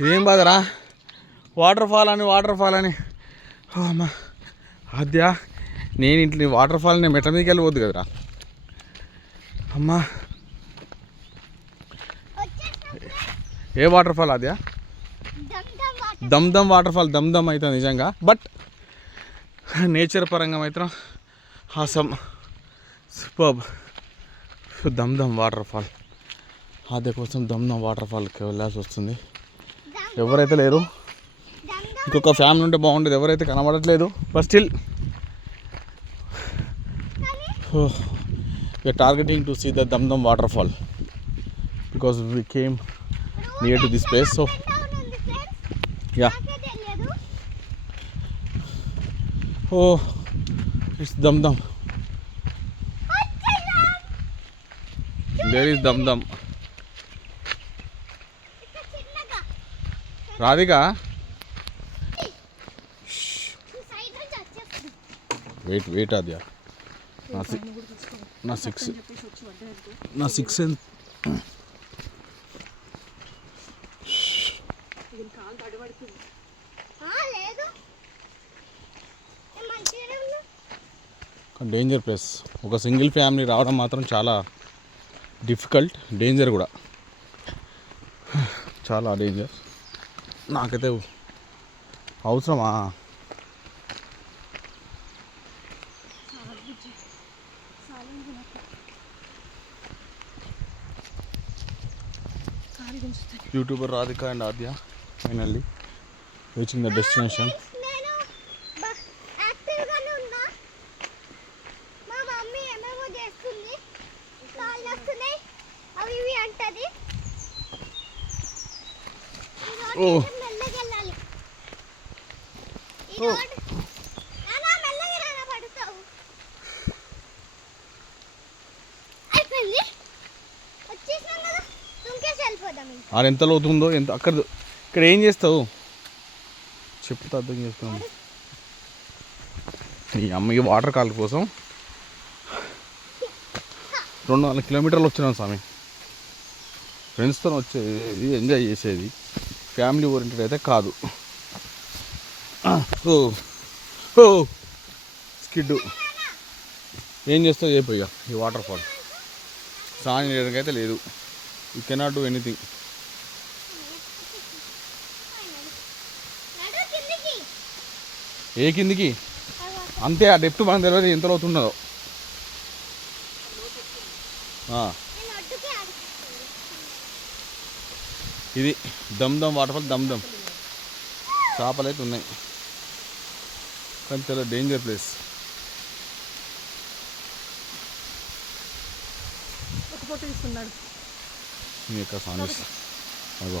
ఇదేం బాధరా, water fall అని అమ్మా అద్యా. నేను ఇంట్లో వాటర్ ఫాల్ నేను మెట్ల మీదకి వెళ్ళిపోద్దు కదరా అమ్మా. ఏ వాటర్ ఫాల్ అద్యా? దమ్ వాటర్ ఫాల్. దమ్ అవుతుంది నిజంగా. బట్ నేచర్ పరంగా మాత్రం హాసమ్ సూపర్బ్. దమ్ వాటర్ ఫాల్. అదే కోసం దమ్ వాటర్ ఫాల్కి వెళ్ళాల్సి వస్తుంది. ఎవరైతే లేరు, ఇంకొక ఫ్యామిలీ ఉంటే బాగుండేది. ఎవరైతే కనబడట్లేదు. But still we're targeting to see the dam waterfall because we came near to this place. So yeah, oh, it's dum. There is dum. Radhika, wait Adya. నా సిక్స్ డేంజర్ ప్లేస్. ఒక single family రావడం మాత్రం చాలా difficult, danger కూడా, చాలా danger. నాకైతే అవసరమా? YouTuber Radhika and Aadya finally reaching the destination. ఆడ ఎంత లోతుందో, ఎంత అక్కడ ఇక్కడ ఏం చేస్తావు చెప్తే అర్థం చేస్తాను. ఈ అమ్మకి వాటర్ కాల్ కోసం 200 కిలోమీటర్లు వచ్చినాను స్వామి. ఫ్రెండ్స్తో వచ్చేది, ఎంజాయ్ చేసేది, ఫ్యామిలీ ఓరియంటెడ్ అయితే కాదు. స్కిడ్ ఏం చేస్తావు చెప్పయ్యా. ఈ వాటర్ ఫాల్ స్నానం చేయడానికి అయితే లేదు. You cannot do anything. ఏ కిందికి అంతే. ఆ డెప్త్ మనకు తెలియదు ఎంత అవుతున్నదో. ఇది దమ్ వాటర్ ఫాల్. దమ్ చేపలు అయితే ఉన్నాయి, కానీ చాలా డేంజర్ ప్లేస్. మీ యొక్క సాంగ్స్ అదో